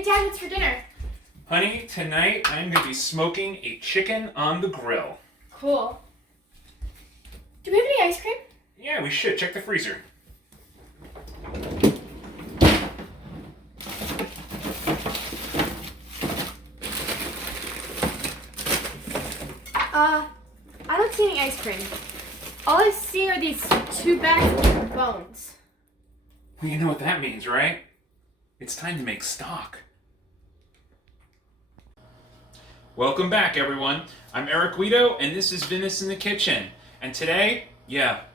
Hey Dad, what's for dinner? Honey, tonight I'm going to be smoking a chicken on the grill. Cool. Do we have any ice cream? Yeah, we should. Check the freezer. I don't see any ice cream. All I see are these 2 bags of bones. Well, you know what that means, right? It's time to make stock. Welcome back, everyone. I'm Eric Guido, and this is Vinous in the kitchen. And today,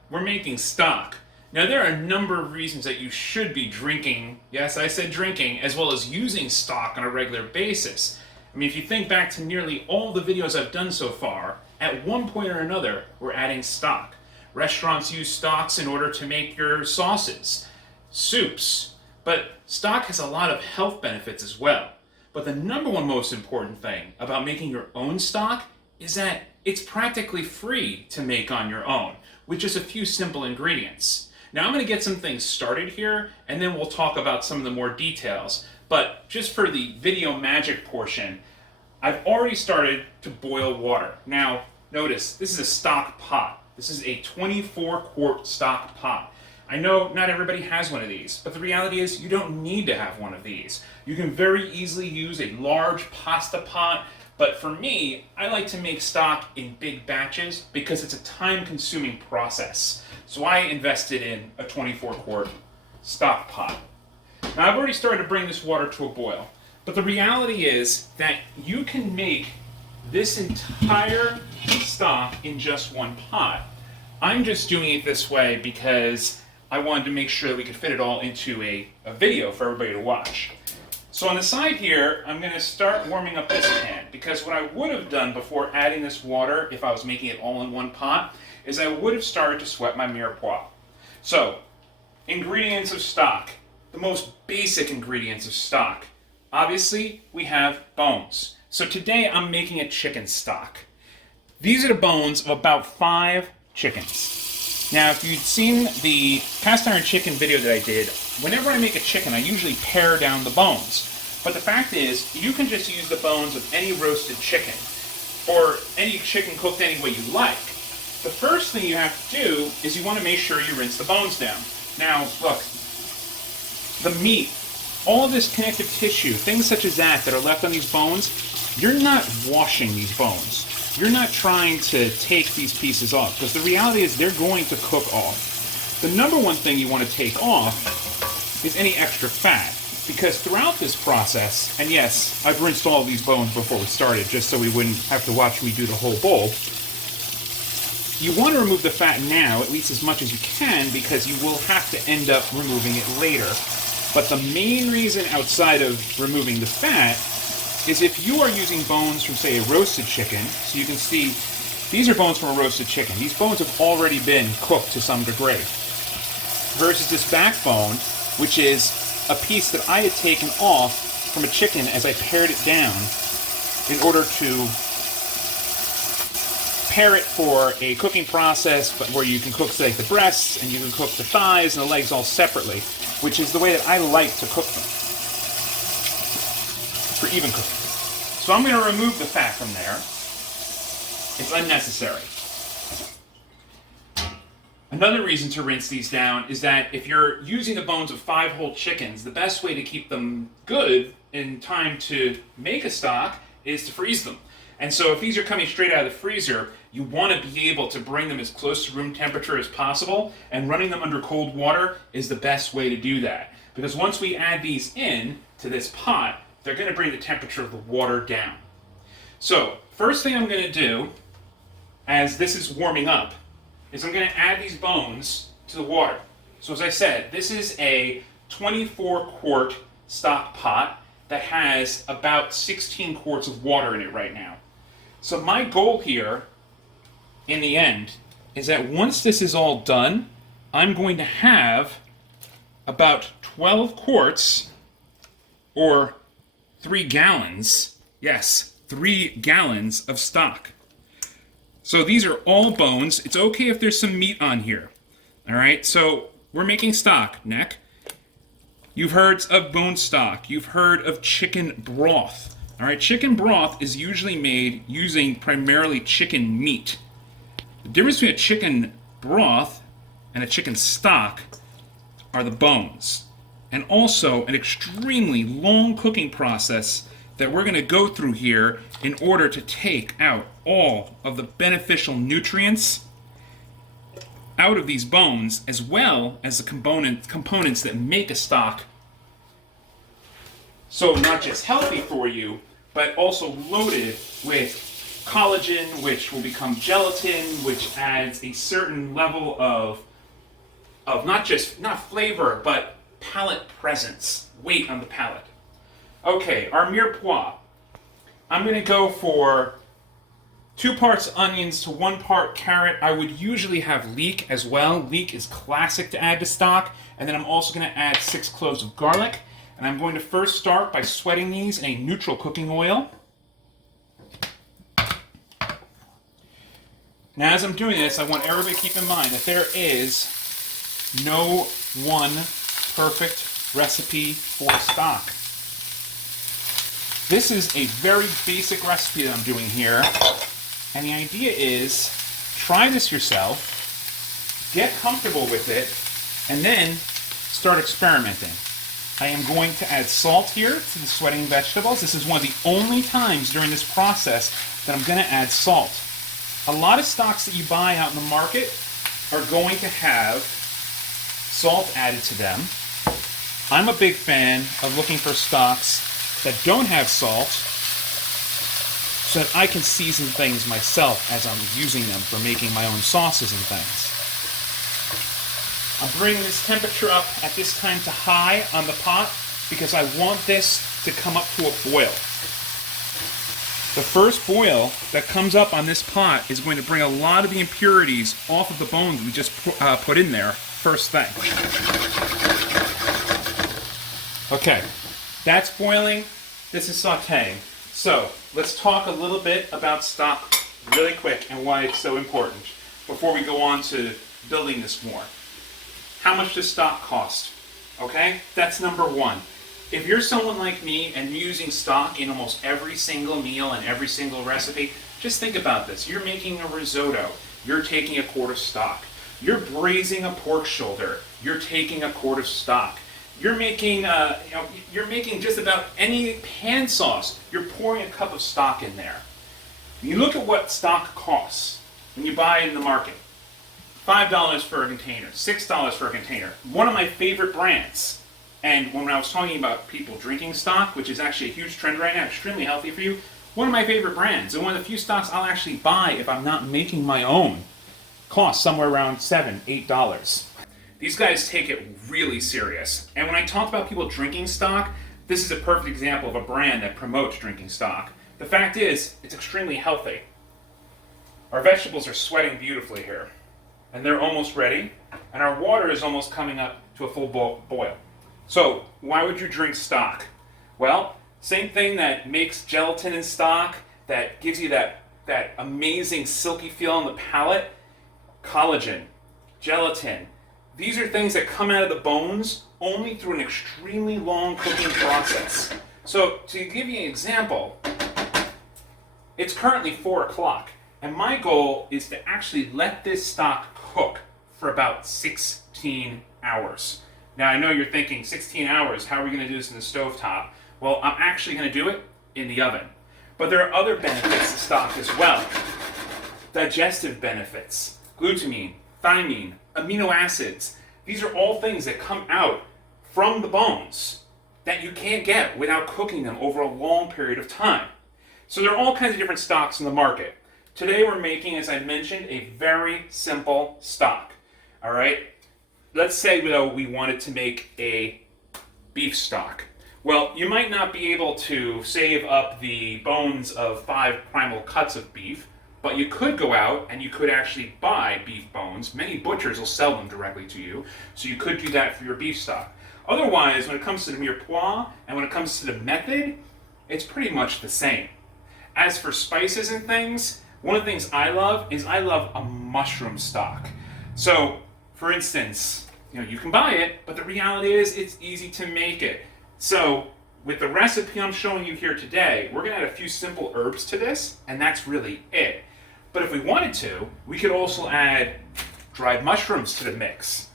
we're making stock. Now, there are a number of reasons that you should be drinking, yes, I said drinking, as well as using stock on a regular basis. I mean, if you think back to nearly all the videos I've done so far, at one point or another, we're adding stock. Restaurants use stocks in order to make your sauces, soups, but stock has a lot of health benefits as well. But the number one most important thing about making your own stock is that it's practically free to make on your own, with just a few simple ingredients. Now I'm going to get some things started here, and then we'll talk about some of the more details. But just for the video magic portion, I've already started to boil water. Now, notice, this is a stock pot. This is a 24-quart stock pot. I know not everybody has one of these, but the reality is you don't need to have one of these. You can very easily use a large pasta pot, but for me, I like to make stock in big batches because it's a time-consuming process. So I invested in a 24-quart stock pot. Now I've already started to bring this water to a boil, but the reality is that you can make this entire stock in just one pot. I'm just doing it this way because I wanted to make sure that we could fit it all into a video for everybody to watch. So on the side here, I'm going to start warming up this pan, because what I would have done before adding this water, if I was making it all in one pot, is I would have started to sweat my mirepoix. So, ingredients of stock. The most basic ingredients of stock. Obviously, we have bones. So today I'm making a chicken stock. These are the bones of about 5 chickens. Now, if you'd seen the cast iron chicken video that I did, whenever I make a chicken, I usually pare down the bones. But the fact is, you can just use the bones of any roasted chicken, or any chicken cooked any way you like. The first thing you have to do is you want to make sure you rinse the bones down. Now, look, the meat, all of this connective tissue, things such as that are left on these bones, you're not washing these bones. You're not trying to take these pieces off, because the reality is they're going to cook off. The number one thing you want to take off is any extra fat, because throughout this process, and yes, I've rinsed all of these bones before we started, just so we wouldn't have to watch me do the whole bowl. You want to remove the fat now, at least as much as you can, because you will have to end up removing it later. But the main reason outside of removing the fat is if you are using bones from, say, a roasted chicken, so you can see, these are bones from a roasted chicken. These bones have already been cooked to some degree. Versus this backbone, which is a piece that I had taken off from a chicken as I pared it down in order to prepare it for a cooking process, but where you can cook, say, the breasts, and you can cook the thighs and the legs all separately, which is the way that I like to cook them, for even cooking. So I'm going to remove the fat from there. It's unnecessary. Another reason to rinse these down is that if you're using the bones of 5 whole chickens, the best way to keep them good in time to make a stock is to freeze them. And so if these are coming straight out of the freezer, you want to be able to bring them as close to room temperature as possible, and running them under cold water is the best way to do that. Because once we add these in to this pot, they're going to bring the temperature of the water down. So, first thing I'm going to do, as this is warming up, is I'm going to add these bones to the water. So as I said, this is a 24-quart stock pot that has about 16 quarts of water in it right now. So my goal here, in the end, is that once this is all done, I'm going to have about 12 quarts, or 3 gallons, yes, 3 gallons of stock. So these are all bones. It's okay if there's some meat on here. All right, so we're making stock, neck. You've heard of bone stock. You've heard of chicken broth. All right, chicken broth is usually made using primarily chicken meat. The difference between a chicken broth and a chicken stock are the bones, and also an extremely long cooking process that we're going to go through here in order to take out all of the beneficial nutrients out of these bones, as well as the components that make a stock so not just healthy for you, but also loaded with collagen, which will become gelatin, which adds a certain level of not flavor, but palate presence, weight on the palate. Okay, our mirepoix. I'm going to go for 2 parts onions to 1 part carrot. I would usually have leek as well. Leek is classic to add to stock. And then I'm also going to add 6 cloves of garlic. And I'm going to first start by sweating these in a neutral cooking oil. Now, as I'm doing this, I want everybody to keep in mind that there is no one perfect recipe for stock. This is a very basic recipe that I'm doing here, and the idea is try this yourself, get comfortable with it, and then start experimenting. I am going to add salt here to the sweating vegetables. This is one of the only times during this process that I'm going to add salt. A lot of stocks that you buy out in the market are going to have salt added to them. I'm a big fan of looking for stocks that don't have salt so that I can season things myself as I'm using them for making my own sauces and things. I'm bringing this temperature up at this time to high on the pot because I want this to come up to a boil. The first boil that comes up on this pot is going to bring a lot of the impurities off of the bones we just put in there first thing. Okay, that's boiling. This is sauteing. So let's talk a little bit about stock really quick and why it's so important before we go on to building this more. How much does stock cost? Okay, that's number one. If you're someone like me and you're using stock in almost every single meal and every single recipe, just think about this. You're making a risotto. You're taking a quart of stock. You're braising a pork shoulder. You're taking a quart of stock. You're making, you're making just about any pan sauce. You're pouring a cup of stock in there. You look at what stock costs when you buy it in the market. $5 for a container, $6 for a container. One of my favorite brands. And when I was talking about people drinking stock, which is actually a huge trend right now, extremely healthy for you, one of my favorite brands, and one of the few stocks I'll actually buy if I'm not making my own, costs somewhere around $7, $8. These guys take it really serious. And when I talk about people drinking stock, this is a perfect example of a brand that promotes drinking stock. The fact is, it's extremely healthy. Our vegetables are sweating beautifully here. And they're almost ready. And our water is almost coming up to a full boil. So, why would you drink stock? Well, same thing that makes gelatin in stock, that gives you that amazing silky feel on the palate. Collagen, gelatin. These are things that come out of the bones only through an extremely long cooking process. So, to give you an example, it's currently 4 o'clock, and my goal is to actually let this stock cook for about 16 hours. Now, I know you're thinking, 16 hours, how are we going to do this in the stovetop? Well, I'm actually going to do it in the oven. But there are other benefits to stock as well. Digestive benefits, glutamine, thiamine, amino acids. These are all things that come out from the bones that you can't get without cooking them over a long period of time. So there are all kinds of different stocks in the market. Today we're making, as I mentioned, a very simple stock. All right? Let's say, though, we wanted to make a beef stock. Well, you might not be able to save up the bones of 5 primal cuts of beef, but you could go out and you could actually buy beef bones. Many butchers will sell them directly to you, so you could do that for your beef stock. Otherwise, when it comes to the mirepoix and when it comes to the method, it's pretty much the same. As for spices and things, one of the things I love is I love a mushroom stock. So, for instance, You can buy it, but the reality is it's easy to make it. So with the recipe I'm showing you here today, we're going to add a few simple herbs to this, and that's really it. But if we wanted to, we could also add dried mushrooms to the mix.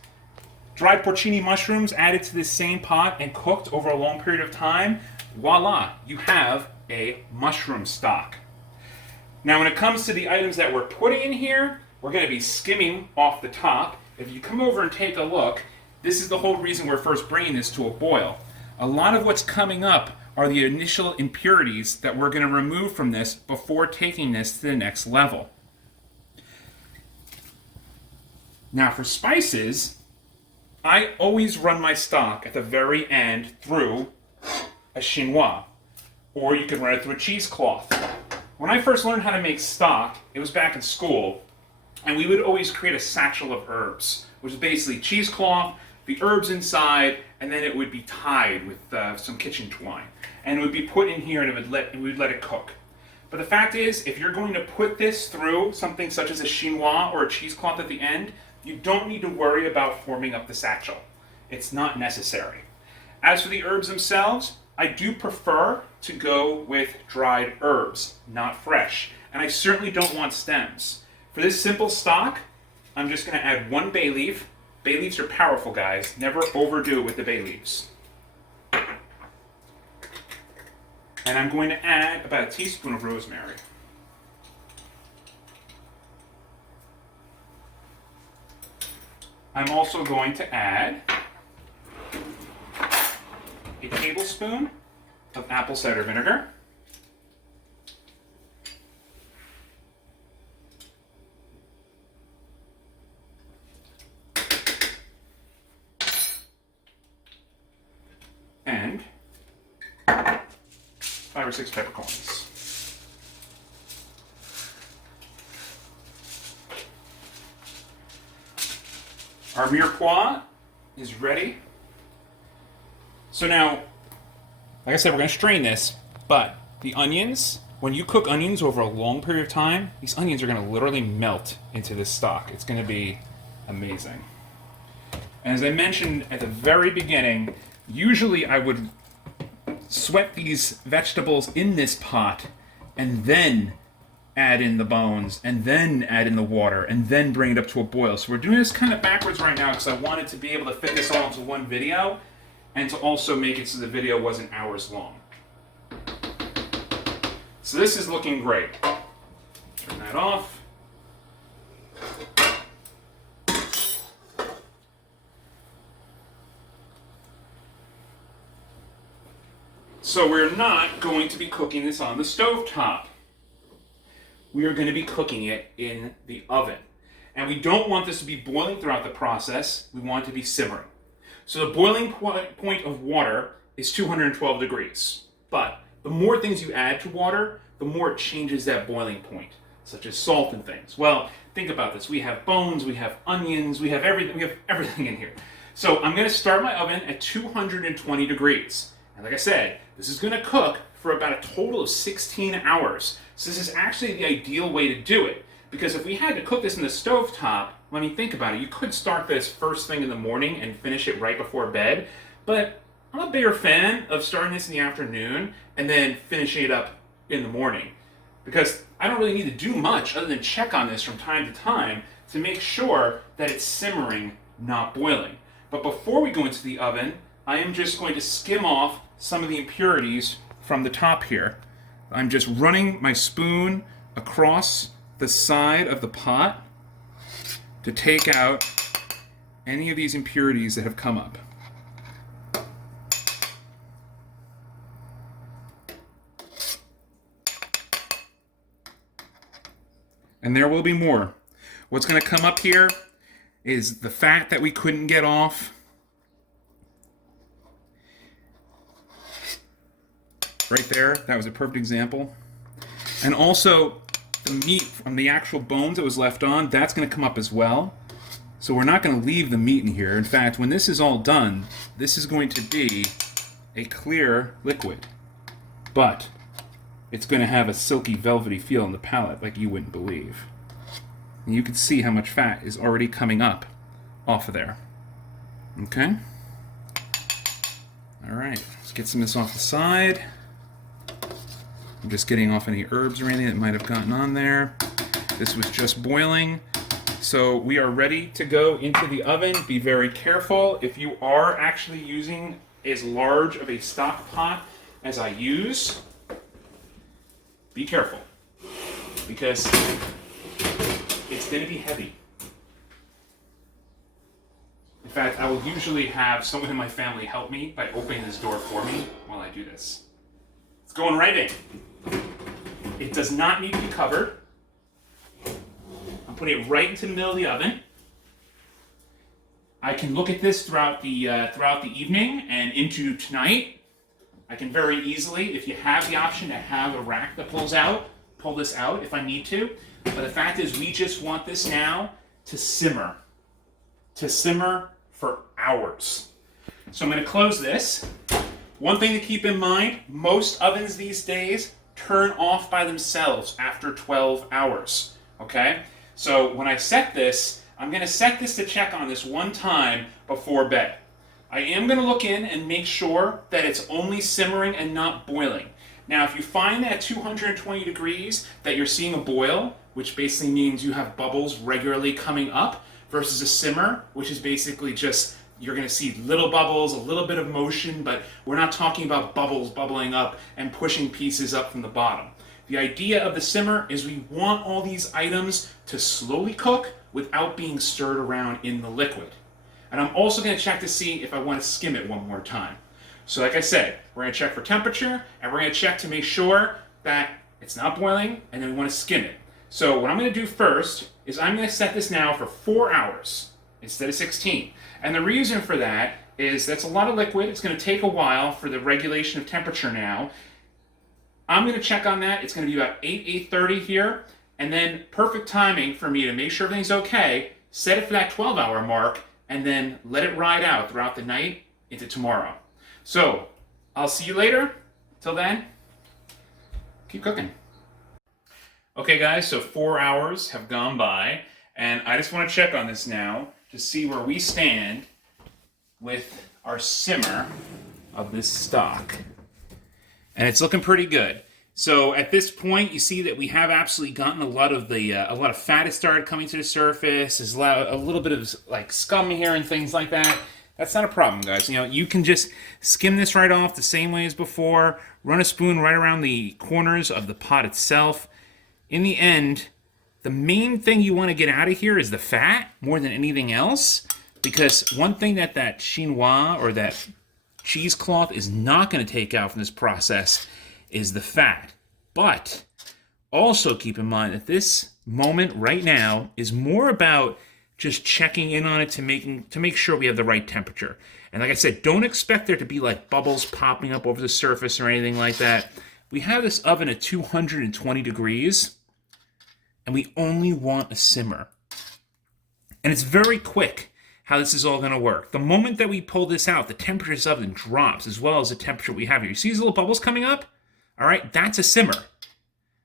Dried porcini mushrooms added to this same pot and cooked over a long period of time, voila, you have a mushroom stock. Now when it comes to the items that we're putting in here, we're going to be skimming off the top. If you come over and take a look, this is the whole reason we're first bringing this to a boil. A lot of what's coming up are the initial impurities that we're going to remove from this before taking this to the next level. Now for spices, I always run my stock at the very end through a chinois, or you can run it through a cheesecloth. When I first learned how to make stock, it was back in school, and we would always create a satchel of herbs, which is basically cheesecloth, the herbs inside, and then it would be tied with some kitchen twine. And it would be put in here and we would let it cook. But the fact is, if you're going to put this through something such as a chinois or a cheesecloth at the end, you don't need to worry about forming up the satchel. It's not necessary. As for the herbs themselves, I do prefer to go with dried herbs, not fresh. And I certainly don't want stems. For this simple stock, I'm just going to add 1 bay leaf. Bay leaves are powerful, guys. Never overdo it with the bay leaves. And I'm going to add about a teaspoon of rosemary. I'm also going to add a tablespoon of apple cider vinegar. And 5 or 6 peppercorns. Our mirepoix is ready. So now, like I said, we're going to strain this, but the onions, when you cook onions over a long period of time, these onions are going to literally melt into this stock. It's going to be amazing. And as I mentioned at the very beginning, usually I would sweat these vegetables in this pot and then add in the bones and then add in the water and then bring it up to a boil. So we're doing this kind of backwards right now because I wanted to be able to fit this all into one video and to also make it so the video wasn't hours long. So this is looking great. Turn that off. So we're not going to be cooking this on the stovetop. We are going to be cooking it in the oven. And we don't want this to be boiling throughout the process. We want it to be simmering. So the boiling point of water is 212 degrees. But the more things you add to water, the more it changes that boiling point, such as salt and things. Well, think about this. We have bones, we have onions, we have everything in here. So I'm going to start my oven at 220 degrees. And like I said, this is going to cook for about a total of 16 hours. So this is actually the ideal way to do it. Because if we had to cook this in the stovetop, let me think about it. You could start this first thing in the morning and finish it right before bed. But I'm a bigger fan of starting this in the afternoon and then finishing it up in the morning. Because I don't really need to do much other than check on this from time to time to make sure that it's simmering, not boiling. But before we go into the oven, I am just going to skim off some of the impurities from the top here. I'm just running my spoon across the side of the pot to take out any of these impurities that have come up. And there will be more. What's going to come up here is the fat that we couldn't get off. Right there, that was a perfect example. And also, the meat from the actual bones that was left on, that's going to come up as well. So we're not going to leave the meat in here. In fact, when this is all done, this is going to be a clear liquid. But it's going to have a silky, velvety feel in the palate like you wouldn't believe. And you can see how much fat is already coming up off of there. Okay. All right, let's get some of this off the side. I'm just getting off any herbs or anything that might have gotten on there. This was just boiling. So we are ready to go into the oven. Be very careful. If you are actually using as large of a stock pot as I use, be careful, because it's going to be heavy. In fact, I will usually have someone in my family help me by opening this door for me while I do this. It's going right in. It does not need to be covered. I'm putting it right into the middle of the oven. I can look at this throughout the evening and into tonight. I can very easily, if you have the option to have a rack that pull this out if I need to. But the fact is, we just want this now to simmer. To simmer for hours. So I'm going to close this. One thing to keep in mind, most ovens these days turn off by themselves after 12 hours. Okay? So when I set this, I'm going to set this to check on this one time before bed. I am going to look in and make sure that it's only simmering and not boiling. Now, if you find that at 220 degrees that you're seeing a boil, which basically means you have bubbles regularly coming up, versus a simmer, which is basically just, you're going to see little bubbles, a little bit of motion, but we're not talking about bubbles bubbling up and pushing pieces up from the bottom. The idea of the simmer is we want all these items to slowly cook without being stirred around in the liquid. And I'm also going to check to see if I want to skim it one more time. So like I said, we're going to check for temperature, and we're going to check to make sure that it's not boiling, and then we want to skim it. So what I'm going to do first is I'm going to set this now for 4 hours instead of 16. And the reason for that is that's a lot of liquid. It's going to take a while for the regulation of temperature now. I'm going to check on that. It's going to be about 8:30 here. And then perfect timing for me to make sure everything's okay, set it for that 12-hour mark, and then let it ride out throughout the night into tomorrow. So I'll see you later. Till then, keep cooking. Okay guys, so 4 hours have gone by, and I just want to check on this now to see where we stand with our simmer of this stock. And it's looking pretty good. So at this point, you see that we have absolutely gotten a lot of fat has started coming to the surface. There's a little bit of like scum here and things like that. That's not a problem, guys. You know, you can just skim this right off the same way as before. Run a spoon right around the corners of the pot itself. In the end, the main thing you want to get out of here is the fat more than anything else, because one thing that chinois or that cheesecloth is not going to take out from this process is the fat. But also keep in mind that this moment right now is more about just checking in on it to make sure we have the right temperature. And like I said, don't expect there to be like bubbles popping up over the surface or anything like that. We have this oven at 220 degrees, and we only want a simmer. And it's very quick how this is all going to work. The moment that we pull this out, the temperature of the oven drops, as well as the temperature we have here. You see these little bubbles coming up? All right, that's a simmer.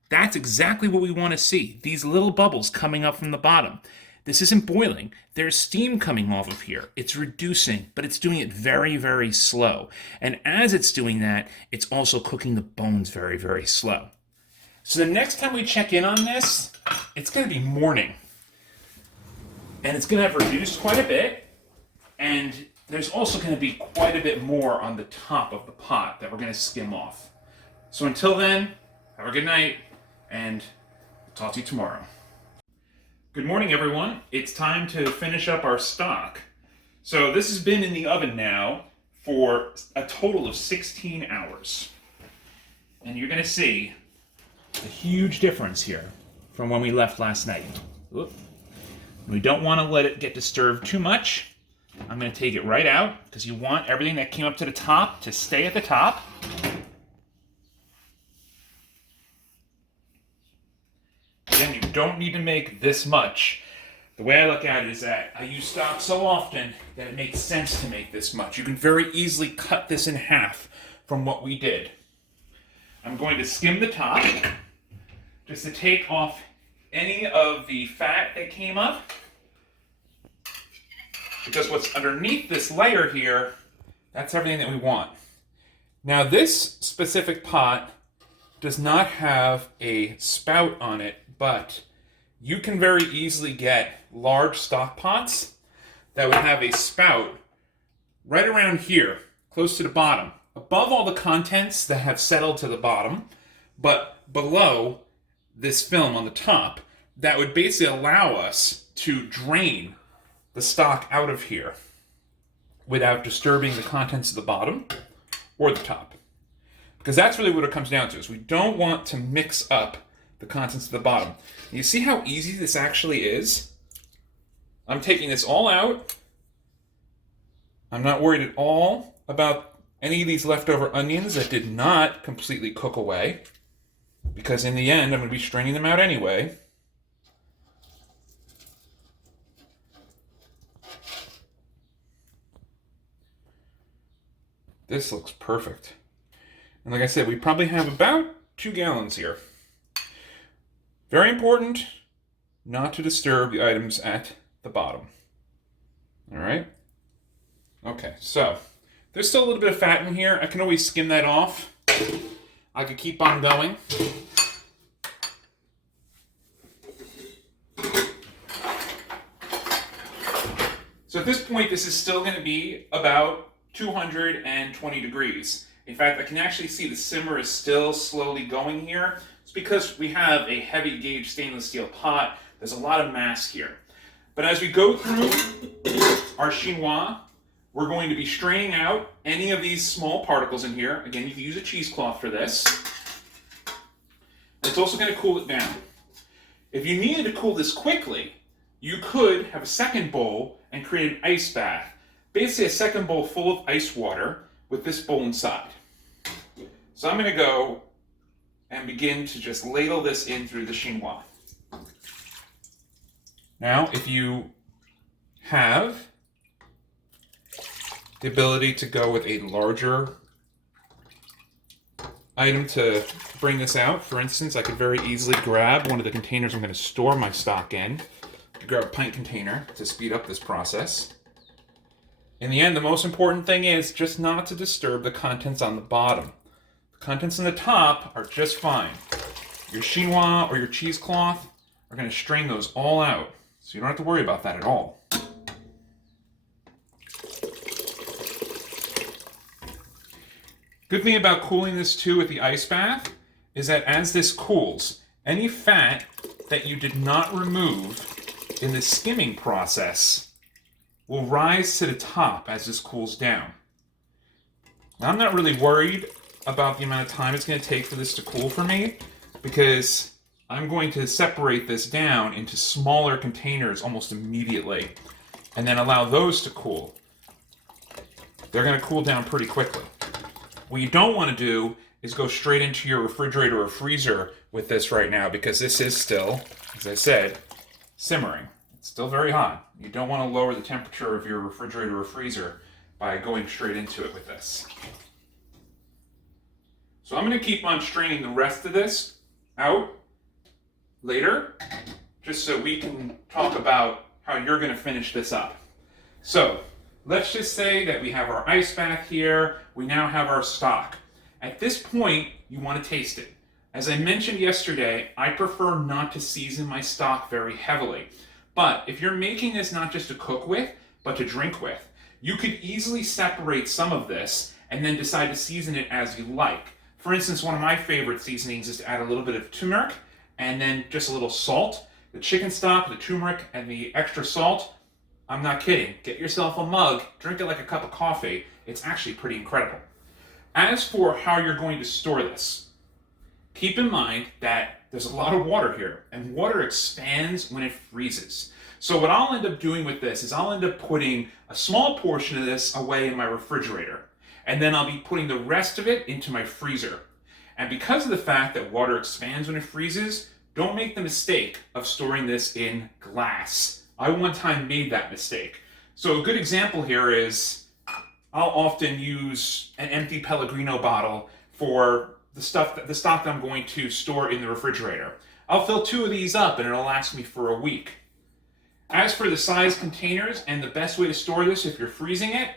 That's exactly what we want to see. These little bubbles coming up from the bottom. This isn't boiling. There's steam coming off of here. It's reducing, but it's doing it very, very slow. And as it's doing that, it's also cooking the bones very, very slow. So the next time we check in on this, it's going to be morning. And it's going to have reduced quite a bit. And there's also going to be quite a bit more on the top of the pot that we're going to skim off. So until then, have a good night, and I'll talk to you tomorrow. Good morning, everyone. It's time to finish up our stock. So this has been in the oven now for a total of 16 hours. And you're going to see a huge difference here from when we left last night. Oop. We don't want to let it get disturbed too much. I'm going to take it right out because you want everything that came up to the top to stay at the top. Then you don't need to make this much. The way I look at it is that I use stock so often that it makes sense to make this much. You can very easily cut this in half from what we did. I'm going to skim the top just to take off any of the fat that came up. because what's underneath this layer here, that's everything that we want. Now this specific pot does not have a spout on it, but you can very easily get large stock pots that would have a spout right around here, close to the bottom, above all the contents that have settled to the bottom, but below this film on the top, that would basically allow us to drain the stock out of here without disturbing the contents of the bottom or the top. Because that's really what it comes down to, is we don't want to mix up the contents of the bottom. You see how easy this actually is? I'm taking this all out. I'm not worried at all about any of these leftover onions that did not completely cook away, because in the end, I'm going to be straining them out anyway. This looks perfect. And like I said, we probably have about 2 gallons here. Very important not to disturb the items at the bottom. All right? Okay, so there's still a little bit of fat in here. I can always skim that off. I could keep on going. So at this point, this is still going to be about 220 degrees. In fact, I can actually see the simmer is still slowly going here. It's because we have a heavy gauge stainless steel pot. There's a lot of mass here. But as we go through our chinois, we're going to be straining out any of these small particles in here. Again, you can use a cheesecloth for this. It's also going to cool it down. If you needed to cool this quickly, you could have a second bowl and create an ice bath. Basically a second bowl full of ice water with this bowl inside. So I'm going to go and begin to just ladle this in through the chinois. Now, if you have the ability to go with a larger item to bring this out, for instance, I could very easily grab one of the containers I'm going to store my stock in, grab a pint container to speed up this process. In the end, the most important thing is just not to disturb the contents on the bottom. The contents on the top are just fine. Your chinois or your cheesecloth are going to strain those all out, so you don't have to worry about that at all. Good thing about cooling this too with the ice bath is that as this cools, any fat that you did not remove in the skimming process will rise to the top as this cools down. Now, I'm not really worried about the amount of time it's going to take for this to cool for me, because I'm going to separate this down into smaller containers almost immediately and then allow those to cool. They're going to cool down pretty quickly. What you don't want to do is go straight into your refrigerator or freezer with this right now, because this is still, as I said, simmering. It's still very hot. You don't want to lower the temperature of your refrigerator or freezer by going straight into it with this. So I'm going to keep on straining the rest of this out later, just so we can talk about how you're going to finish this up. So let's just say that we have our ice bath here. We now have our stock. At this point, you want to taste it. As I mentioned yesterday, I prefer not to season my stock very heavily. But if you're making this not just to cook with, but to drink with, you could easily separate some of this and then decide to season it as you like. For instance, one of my favorite seasonings is to add a little bit of turmeric and then just a little salt. The chicken stock, the turmeric, and the extra salt, I'm not kidding. Get yourself a mug, drink it like a cup of coffee. It's actually pretty incredible. As for how you're going to store this, keep in mind that there's a lot of water here, and water expands when it freezes. So what I'll end up doing with this is I'll end up putting a small portion of this away in my refrigerator, and then I'll be putting the rest of it into my freezer. And because of the fact that water expands when it freezes, don't make the mistake of storing this in glass. I one time made that mistake. So a good example here is I'll often use an empty Pellegrino bottle for the stock that I'm going to store in the refrigerator. I'll fill 2 of these up and it'll last me for a week. As for the size containers and the best way to store this if you're freezing it,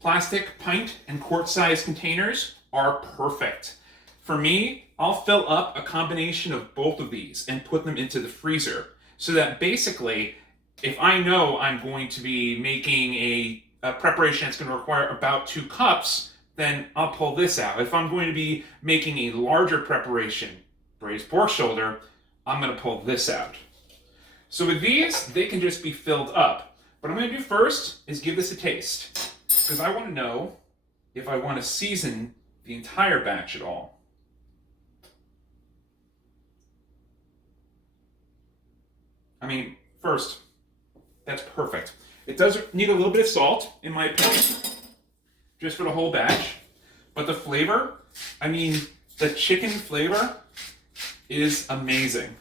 plastic, pint, and quart size containers are perfect. For me, I'll fill up a combination of both of these and put them into the freezer so that basically, if I know I'm going to be making a preparation that's going to require about 2 cups, then I'll pull this out. If I'm going to be making a larger preparation, braised pork shoulder, I'm going to pull this out. So with these, they can just be filled up. What I'm going to do first is give this a taste, because I want to know if I want to season the entire batch at all. I mean, first, that's perfect. It does need a little bit of salt, in my opinion, just for the whole batch. But the flavor, I mean, the chicken flavor is amazing.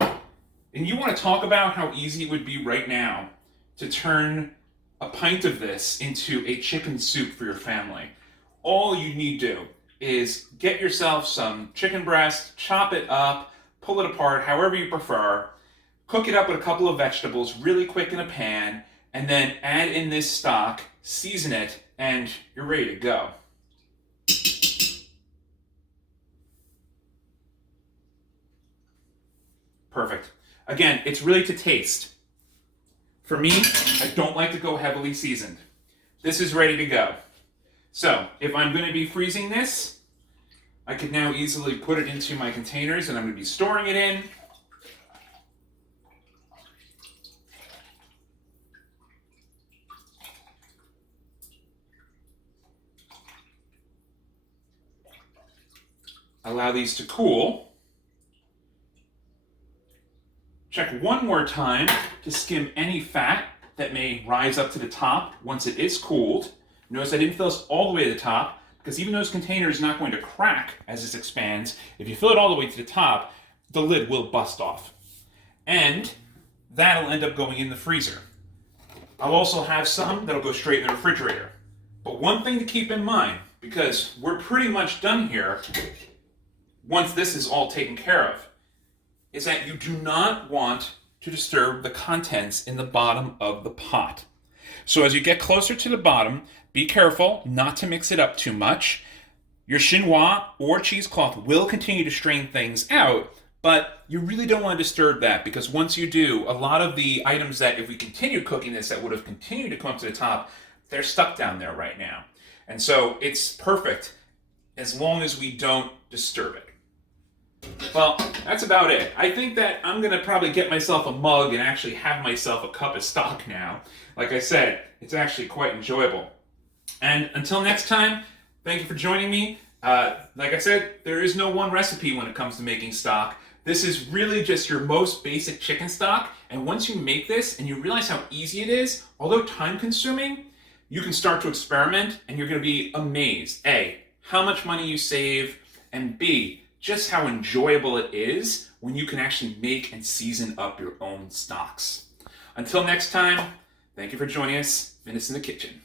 And you want to talk about how easy it would be right now to turn a pint of this into a chicken soup for your family. All you need to do is get yourself some chicken breast, chop it up, pull it apart, however you prefer, cook it up with a couple of vegetables really quick in a pan, and then add in this stock, season it, and you're ready to go. Perfect. Again, it's really to taste. For me, I don't like to go heavily seasoned. This is ready to go. So, if I'm going to be freezing this, I could now easily put it into my containers and I'm going to be storing it in. Allow these to cool. Check one more time to skim any fat that may rise up to the top once it is cooled. Notice I didn't fill this all the way to the top, because even though this container is not going to crack as this expands, if you fill it all the way to the top, the lid will bust off. And that'll end up going in the freezer. I'll also have some that'll go straight in the refrigerator. But one thing to keep in mind, because we're pretty much done here once this is all taken care of, is that you do not want to disturb the contents in the bottom of the pot. So as you get closer to the bottom, be careful not to mix it up too much. Your chinois or cheesecloth will continue to strain things out, but you really don't want to disturb that, because once you do, a lot of the items that if we continue cooking this that would have continued to come up to the top, they're stuck down there right now. And so it's perfect as long as we don't disturb it. Well, that's about it. I think that I'm going to probably get myself a mug and actually have myself a cup of stock now. Like I said, it's actually quite enjoyable. And until next time, thank you for joining me. Like I said, there is no one recipe when it comes to making stock. This is really just your most basic chicken stock. And once you make this and you realize how easy it is, although time consuming, you can start to experiment and you're going to be amazed. A, how much money you save, and B, just how enjoyable it is when you can actually make and season up your own stocks. Until next time, thank you for joining us. Vinous in the kitchen.